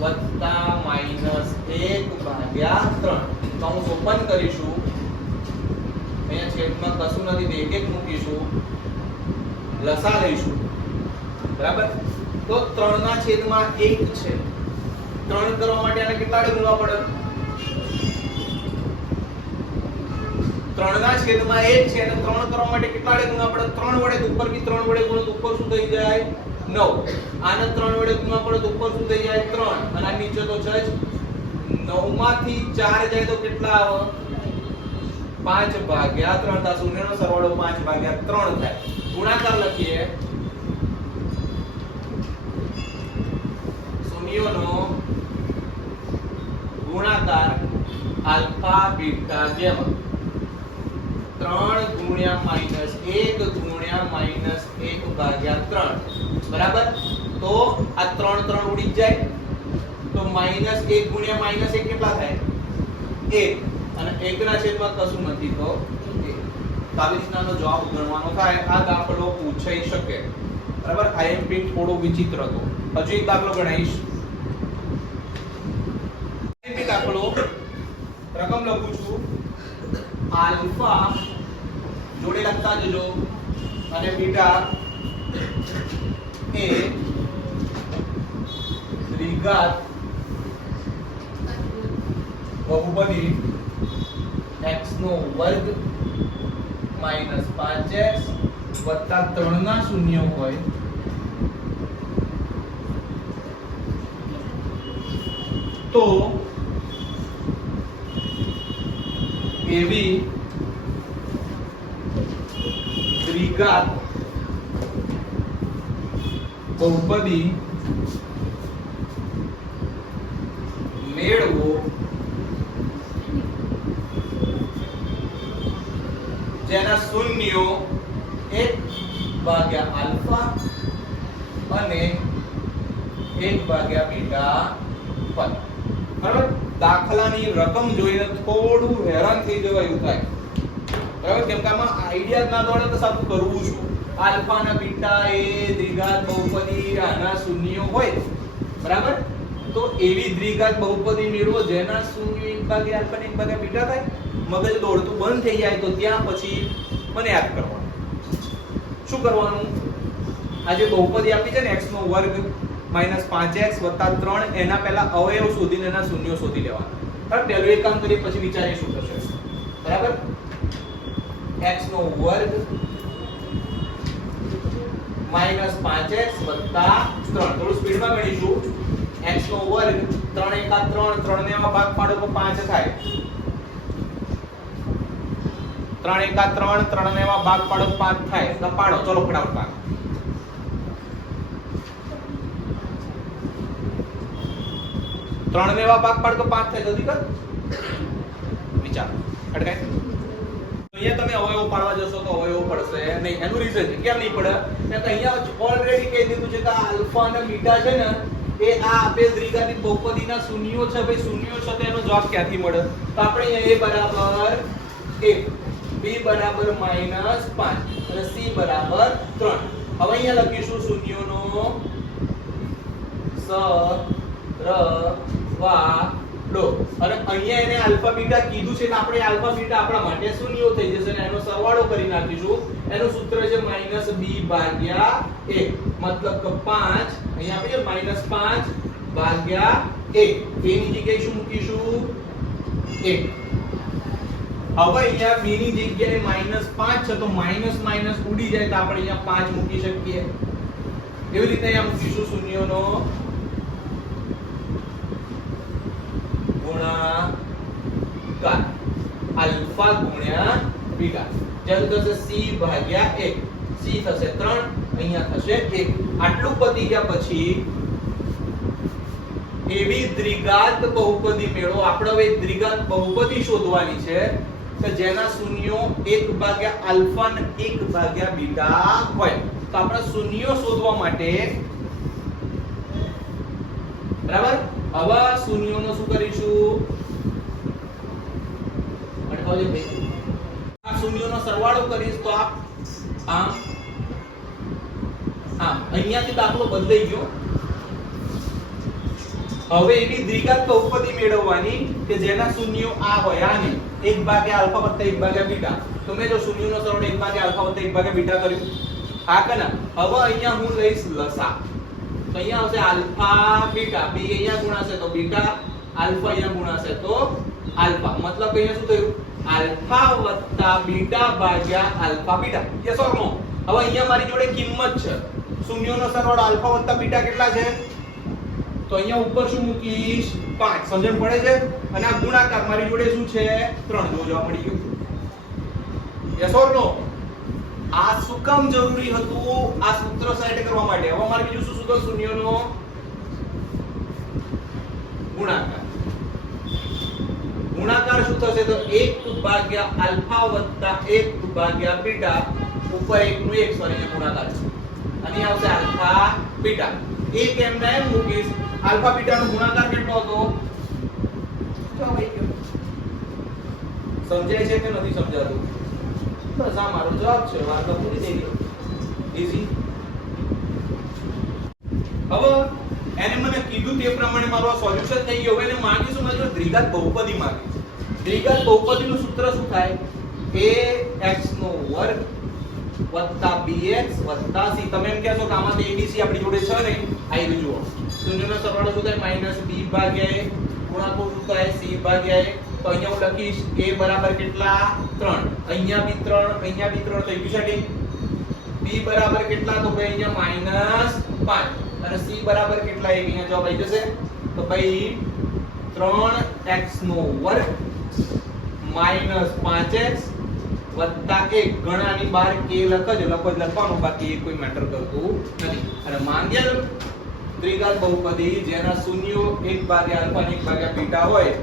વત્તા -1 ભાગ્યા 3 કૌંસ ઓપન કરીશું અહીંયા છેદમાં કશું નથી તો 1 1 મૂકીશું લસા લઈશું બરાબર તો 3 ના છેદમાં 1 છે 3 કરવા માટે આને કેટલા વડે ગુણવા પડે 3 ના છેદમાં 1 છે અને 3 કરવા માટે કેટલા વડે ગુણવા પડે 3 વડે ઉપરથી 3 વડે ગુણો તો ઉપર શું થઈ જાય 9 આને 3 વડે ગુણવા પડે તો ઉપર શું થઈ જાય 3 અને આ નીચે તો છે જ 9 માંથી 4 જાય તો કેટલા આવે 5 ભાગ્યા 3 તા શૂન્યનો સરવાળો 5 ભાગ્યા 3 થાય ગુણાકાર લખીએ શૂન્યનો ગુણાકાર આલ્ફા બીટા જેમ 3 ગુણ્યા -1 ગુણ્યા -1 ભાગ્યા 3 બરાબર તો આ 3 3 ઉડી જાય તો -1 ગુણ્યા -1 કેટલા થાય 1 અને 1 ના છેદમાં કશું નથી તો 1 આવી રીતનાનો જવાબ ગણવાનો થાય આ દાખલો પૂછાઈ શકે બરાબર આઈએમપી થોડો વિચિત્ર હતો હજુ એક દાખલો ગણાઈશ આઈએમપી દાખલો રકમ લખું છું આલ્ફા જોડે લખતા જજો અને બીટા એ દ્વિઘાત બહુપદી x નો વર્ગ -5x વત્તા 3 ના શૂન્ય હોય તો એવી દ્વિઘાત બહુપદી મેળવો જેના શૂન્યો 1 ભાગ્યા આલ્ફા અને 1 ભાગ્યા બીટા હોય બરાબર દાખલાની રકમ જોઈને થોડું હેરાન થઈ જવાયું થાય બરાબર કેમ કે આમાં આઈડિયા ના દોડે તો સાચું કરવું છું આલ્ફા અને બીટા એ દ્વિઘાત બહુપદી આના શૂન્યો હોય બરાબર તો એવી દ્વિઘાત બહુપદી મેળવો જેના શૂન્ય 1 ભાગ્યા આલ્ફા અને 1 ભાગ્યા બીટા થાય મગજ દોડતું બંધ થઈ જાય તો ત્યાં પછી મને યાદ કરવાનું શું કરવાનું આ જે બહુપદી આપી છે ને x નો વર્ગ -5x 3 એના પહેલા અવયવ શોધીને એના શૂન્યો શોધી લેવાના બરાબર પહેલું એક કામ કરીએ પછી વિચારીએ શું થશે બરાબર x નો વર્ગ -5x 3 થોડું સ્પીડમાં ગણીશું x નો વર્ગ 3 * 1 3 ને એમાં ભાગ પાડો તો 5 થાય 3 * 1 3 ને એમાં ભાગ પાડો તો 5 થાય તો પાડો ચલો ફટાફટ ભાગ 3 ને એવા ભાગ પાડો તો 5 થાય જલ્દી કર વિચાર અટકાય અહીંયા તમે અવયવ પાડવા જશો તો અવયવ પડશે નહીં એનું રીઝન કેમ નહીં પડે કારણ કે અહીંયા ઓલરેડી કહી દીધું છે કે આલ્ફા અને બીટા છે ને એ આ આપેલ દ્વિઘાતી બહુપદીના શૂન્યો છે ભાઈ શૂન્યો છે તો એનો જવાબ ક્યાંથી મળે તો આપણે અહીંયા a બરાબર 1 b બરાબર -5 અને c બરાબર 3. હવે અહીંયા લખીશું શૂન્યોનો સરવાળો અને અહીંયા એને આલ્ફા બીટા કીધું છે એટલે આપણે આલ્ફા બીટા આપણા માટે શૂન્યો થઈ જશે અને એનો સરવાળો કરી નાખીશું. એનું સૂત્ર છે -b/1 મતલબ કે 5 અહીંયા આપીએ -5/1 a ની જગ્યાએ શું મૂકીશું 1. હવે અહીંયા b ની જગ્યાએ -5 છે તો માઈનસ માઈનસ ઉડી જાય તો આપણે અહીંયા 5 મૂકી શકીએ. એવી રીતે અહીંયા મૂકીશું શૂન્યોનો ગુણાકાર આલ્ફા ગુણ્યા બીટા જેનું થશે c/1 c થશે 3 અહીંયા થશે 1. આટલું પતી ગયા પછી એવી દ્વિઘાત બહુપદી મેળવો. આપણે હવે દ્વિઘાત બહુપદી શોધવાની છે કે જેના શૂન્યો 1/α અને 1/β હોય. તો આપણે શૂન્યો શોધવા માટે બરાબર હવે શૂન્યોનો શું કરીશું અટકાવજો ભાઈ. આ શૂન્યોનો સરવાળો કરીશ તો આમ અહીંયાથી દાખલો બદલાઈ ગયો. હવે એની દ્વિઘાત બહુપદી મેળવવાની કે જેના શૂન્યો આ હોય આને 1/α + 1/β. તો મેં જો શૂન્યોનો સરવાળો 1/α + 1/β કર્યું હા કે ના. હવે અહીંયા હું લઈશ લસા તો અહીંયા આવશે આલ્ફા બીટા b અહીંયા ગુણાશે તો બીટા આલ્ફા અહીંયા ગુણાશે તો આલ્ફા મતલબ અહીંયા શું થયું આલ્ફા વત્તા બીટા ભાગ્યા આલ્ફા બીટા. યસ ઓર નો. હવે અહીંયા મારી જોડે કિંમત છે શૂન્યોનો સરવાળો આલ્ફા વત્તા બીટા કેટલા છે તો અહીંયા ઉપર શું મૂકીશ 5. સમજણ પડે છે. અને આ ગુણાકાર મારી જોડે શું છે 3 જો જોવા મળી ગયું. યસ ઓર નો. આ શું કામ જરૂરી હતું આ સૂત્ર સેટ કરવા માટે. હવે મારે બીજું શું સૂત્ર શૂન્યોનો ગુણાકાર. ગુણાકાર શું થશે તો 1/α વત્તા 1/β ઉપર 1 નું 1 સોરી ગુણાકાર છે અને આવશે આલ્ફા બીટા. એક એમને એમ મૂકીશ આલ્ફા બીટા નો ગુણાકાર કેટલો હતો સમજાય છે કે નથી સમજાતું? બસ આ મારો જવાબ છે. વાર્તા પૂરી થઈ ગઈ. ઈઝી. હવે એને મને કીધું તે પ્રમાણે મારું સોલ્યુશન થઈ ગયું. હવે એને માંગીશું મારી દ્વિઘાત બહુપદી માંગી છે. દ્વિઘાત બહુપદીનું સૂત્ર શું થાય ax² વત્તા bx વત્તા c. તમે એમ કહેશો કે આમાંથી abc આપણી જોડે છે ને આવી જુઓ શૂન્યનો સરવાળો શું થાય -b/a ગુણાકાર શું થાય c/a. તો અહીંયા હું લખીશ a બરાબર કેટલા 3 અહીંયા બી 3 અહીંયા બી 3 થઈ ગયું છે b બરાબર કેટલા તો ભાઈ અહીંયા -5 અને c બરાબર કેટલા અહીંયા જવાબ આવી જશે તો ભાઈ 3x² -5x વત્તા 1 ગણાની બહાર k લખવાનું બાકી કોઈ મેટર કરતું નથી. અને માંગેલ દ્વિઘાત બહુપદી જેના શૂન્યો 1/α અને 1/β હોય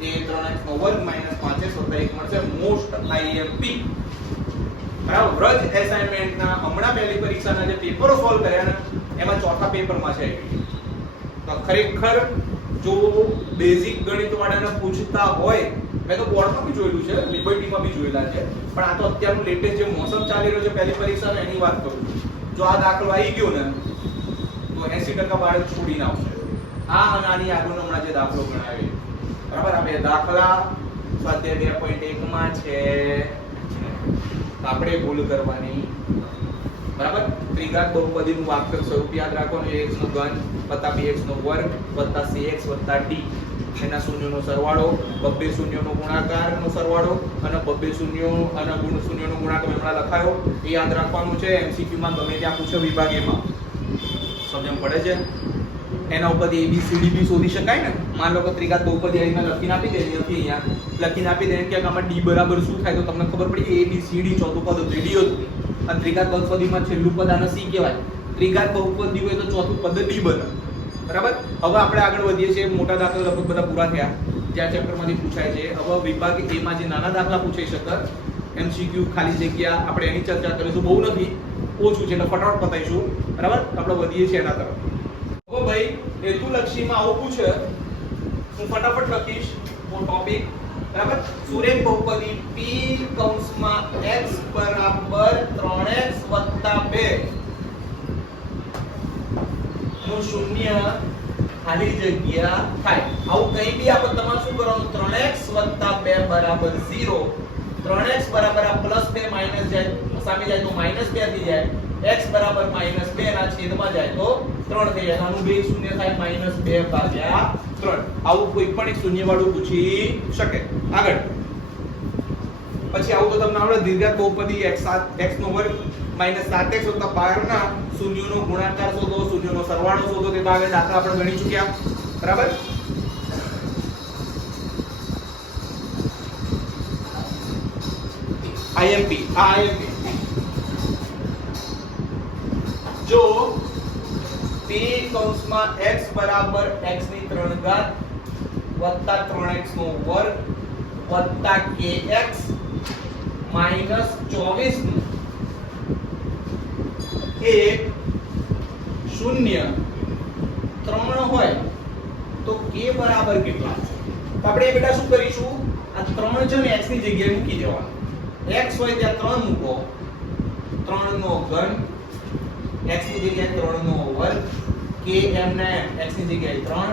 એ 3x² -5x વત્તા 1 મળશે. Most IMP. બરાબર. વ્રજ એસાઇનમેન્ટ ના હમણાં પહેલી પરીક્ષાના જે પેપરો સોલ્વ કર્યા ને એમાં ચોથા પેપરમાં છે. તો ખરેખર જો બેઝિક ગણિત વાળાને પૂછતા હોય મેં તો બોર્ડમાં બી જોયેલું છે લિબર્ટીમાં બી જોયેલા છે પણ આ તો અત્યારનું લેટેસ્ટ જે મોસમ ચાલી રહ્યો છે પહેલી પરીક્ષાનો એની વાત કરું છું. જો આ દાખલો આવી ગયો ને તો 80% બાળક છોડીને આવશે. આ અને આની આગળનો હમણાં જે દાખલો ગણાવ્યો બરાબર. આ બે દાખલા સ્વાધ્યાય 2.1 માં છે. આપણે ભૂલ કરવાની બરાબર. ત્રિઘાત બહુપદીનું વાક્ય સ્વરૂપ યાદ રાખવાનું ax² વત્તા bx² વત્તા cx વત્તા d એના શૂન્યોનો સરવાળો બબ્બે શૂન્યોનો ગુણાકારનો સરવાળો અને બબ્બે શૂન્યો અને શૂન્યોનો ગુણાકાર હમણાં લખાયો એ યાદ રાખવાનું છે. MCQ માં ગમે ત્યાં પૂછો વિભાગમાં સમજણ પડે છે. એના ઉપરથી ABCD બી શોધી શકાય ને. માન લો કે ત્રિઘાત બહુપદી અહીંયા લખીને આપી દે અહીંયા લખીને આપી દે કે આમાં d બરાબર શું થાય તો તમને ખબર પડી ABCD ચોથું પદ d હતું અને ત્રિઘાત બહુપદીમાં છેલ્લું પદ આને c કહેવાય. ત્રિઘાત બહુપદી હોય તો ચોથું પદ d બને. બરાબર. હવે આપણે આગળ વધીએ છીએ. મોટા દાખલા લગભગ બધા પૂરા થયા જ્યાં ચેપ્ટરમાંથી પૂછાય છે. હવે વિભાગ A માં જે નાના દાખલા પૂછાઈ શકે MCQ ખાલી જગ્યા આપણે એની ચર્ચા કરીશું. બહુ નથી ઓછું છે એટલે ફટાફટ પતાઈશું. બરાબર. આપણે વધીએ છીએ એના તરફ. હવે ભાઈ હેતુલક્ષીમાં આવું પૂછે હું ફટાફટ લખીશ ટોપિક બરાબર. સુરેખ બહુપદી p કૌંસમાં x બરાબર 3x + 2 નું શૂન્ય ખાલી જગ્યા થાય. આવું કઈ બી આપણે તમારે શું કરવાનું, 3x + 2 બરાબર 0, 3x બરાબર આ +2 માઈનસ જાય સામે જાય તો -2 થઈ જાય, x બરાબર -2 ના છેદમાં જાય તો 3 થઈ જાય. આનું બે શૂન્ય થાય -2/3. આવું કોઈ પણ એક શૂન્ય વાળું પૂછી શકે. આગળ પછી આવું તો તમને આવડે દ્વિઘાત બહુપદી x2 -7x + 12 ના શૂન્યોનો ગુણાકાર શોધો, શૂન્યોનો સરવાળો શોધો. તે તો આગળ દાખલા આપણે ગણી ચૂક્યા. બરાબર. IMP જો p કૌંસમાં x બરાબર x ની 3 ઘાત વત્તા 3x નો વર્ગ વત્તા kx માઈનસ 24 નું એક શૂન્ય 3 હોય તો k બરાબર કેટલા છે? તો આપણે બેટા શું કરીશું, આ 3 છે ને x ની જગ્યાએ મૂકી દેવાનું. x હોય ત્યાં 3 મૂકો, 3 નો ઘન, x ની જગ્યાએ 3 નો વર્ગ, k એમને x ની જગ્યાએ 3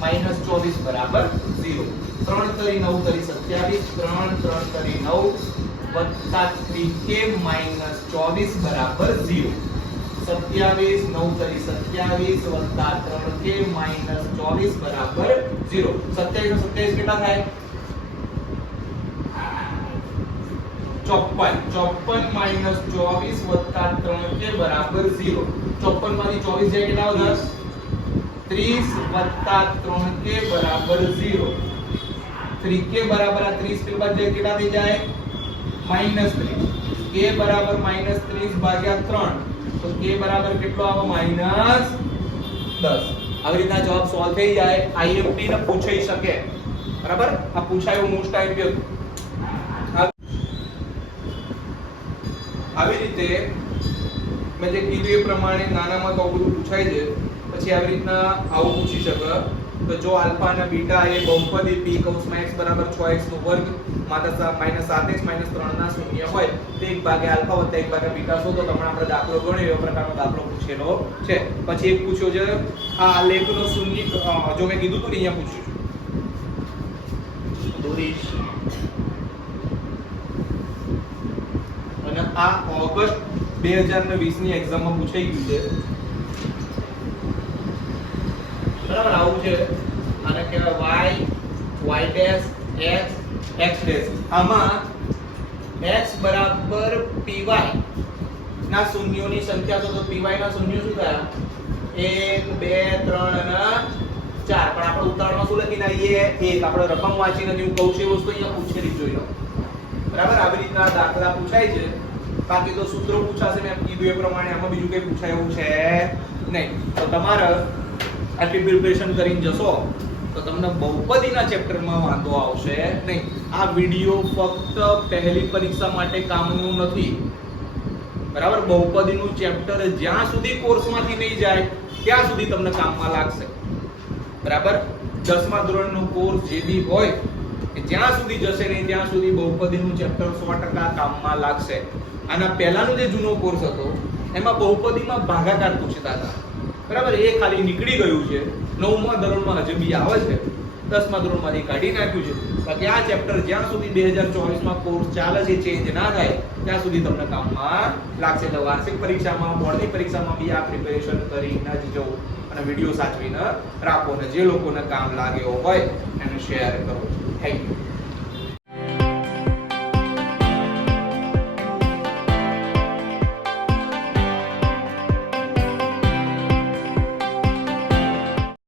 માઈનસ 24 બરાબર 0. 3 તરી 9 તરી 27, 3 3 તરી 9 વત્તા 3k માઈનસ 24 બરાબર 0. 27 9 તરી 27 વત્તા 3k માઈનસ 24 બરાબર 0. 27 નો 27 કેટલા થાય? 54 માઈનસ 24 વત્તા 3k બરાબર 0. 54 માંથી 24 જાય કેટલા વધે? 30 વત્તા 3k બરાબર 0. 3k બરાબર આ 30 પેલ બાદ જાય કેટલા થઈ જાય? -30. k બરાબર -30 ભાગ્યા 3 તો k બરાબર કેટલો આવે? -10. આવી રીતના જવાબ સોલ્વ થઈ જાય. IMP ને પૂછાઈ શકે. બરાબર. આ પૂછાયું મોસ્ટ આઈએમપી હતું. આવી રીતે મેં જે કીધું એ પ્રમાણે નાનામાં તો બધું પૂછાય છે. પછી આવી રીતના આવું પૂછી શકે તો જો આલ્ફા અને બીટા એ બહુપદી p કૌંસમાં x બરાબર 6x નો વર્ગ -7x -3 ના શૂન્ય હોય તો 1 આલ્ફા વત્તા 1 બીટા શોધો. તમને આપણે દાખલો ગણ્યો એવો પ્રકારનો દાખલો પૂછેલો છે. પછી એક પૂછ્યો છે આ લેખનો શૂન્ય, જો મેં કીધું તો અહીંયા પૂછ્યું છે દોરીશ. અને આ ઓગસ્ટ 2020 ની એક્ઝામમાં પૂછાઈ ગયું છે. બરાબર. આવું છે. આને કહેવાય y dash x x dash. આમાં x બરાબર py ના શૂન્યોની સંખ્યા શોધો. py ના શૂન્યો શું થયા? 1 2 3 અને 4. પણ આપણે ઉતાવળમાં શું લખીને આવીએ? 1. આપણે રકમ વાંચી નથી, હું કહું છું એ વસ્તુ અહીંયા પૂછેલી જોઈ લો. બરાબર. આવી રીતના દાખલા પૂછાય છે. બાકી તો સૂત્રો પૂછાશે મેં કીધું એ પ્રમાણે. આમાં બીજું કંઈ પૂછાય એવું છે નહીં. તો તમારે આટલી પ્રિપરેશન કરીને જશો તો તમને બહુપદીના ચેપ્ટરમાં વાંધો આવશે નહીં. આ વિડિયો ફક્ત પહેલી પરીક્ષા માટે કામનું નથી. બરાબર. બહુપદીનું ચેપ્ટર જ્યાં સુધી કોર્સમાંથી નહીં જાય ત્યાં સુધી તમને કામમાં લાગશે. બરાબર. 10મા ધોરણનો કોર્સ જે બી હોય કે જ્યાં સુધી જશે નહીં ત્યાં સુધી બહુપદીનું ચેપ્ટર 100% કામમાં લાગશે. આના પહેલાનો જે જૂનો કોર્સ હતો એમાં બહુપદીમાં ભાગાકાર પૂછતા હતા. બરાબર. એ ખાલી નીકળી ગયું છે. 9મા ધોરણમાં હજી બી આવે છે. 10મા ધોરણમાંથી કાઢી નાખ્યું છે. બાકી આ ચેપ્ટર જ્યાં સુધી 2024માં કોર્સ ચાલે છે ચેન્જ ના થાય ત્યાં સુધી તમને કામમાં લાગશે. એટલે વાર્ષિક પરીક્ષામાં, બોર્ડની પરીક્ષામાં બી આ પ્રિપેરેશન કરીને જ જવું અને વિડિયો સાચવીને રાખો. અને જે લોકોને કામ લાગે હોય એને શેર કરો. Thank you.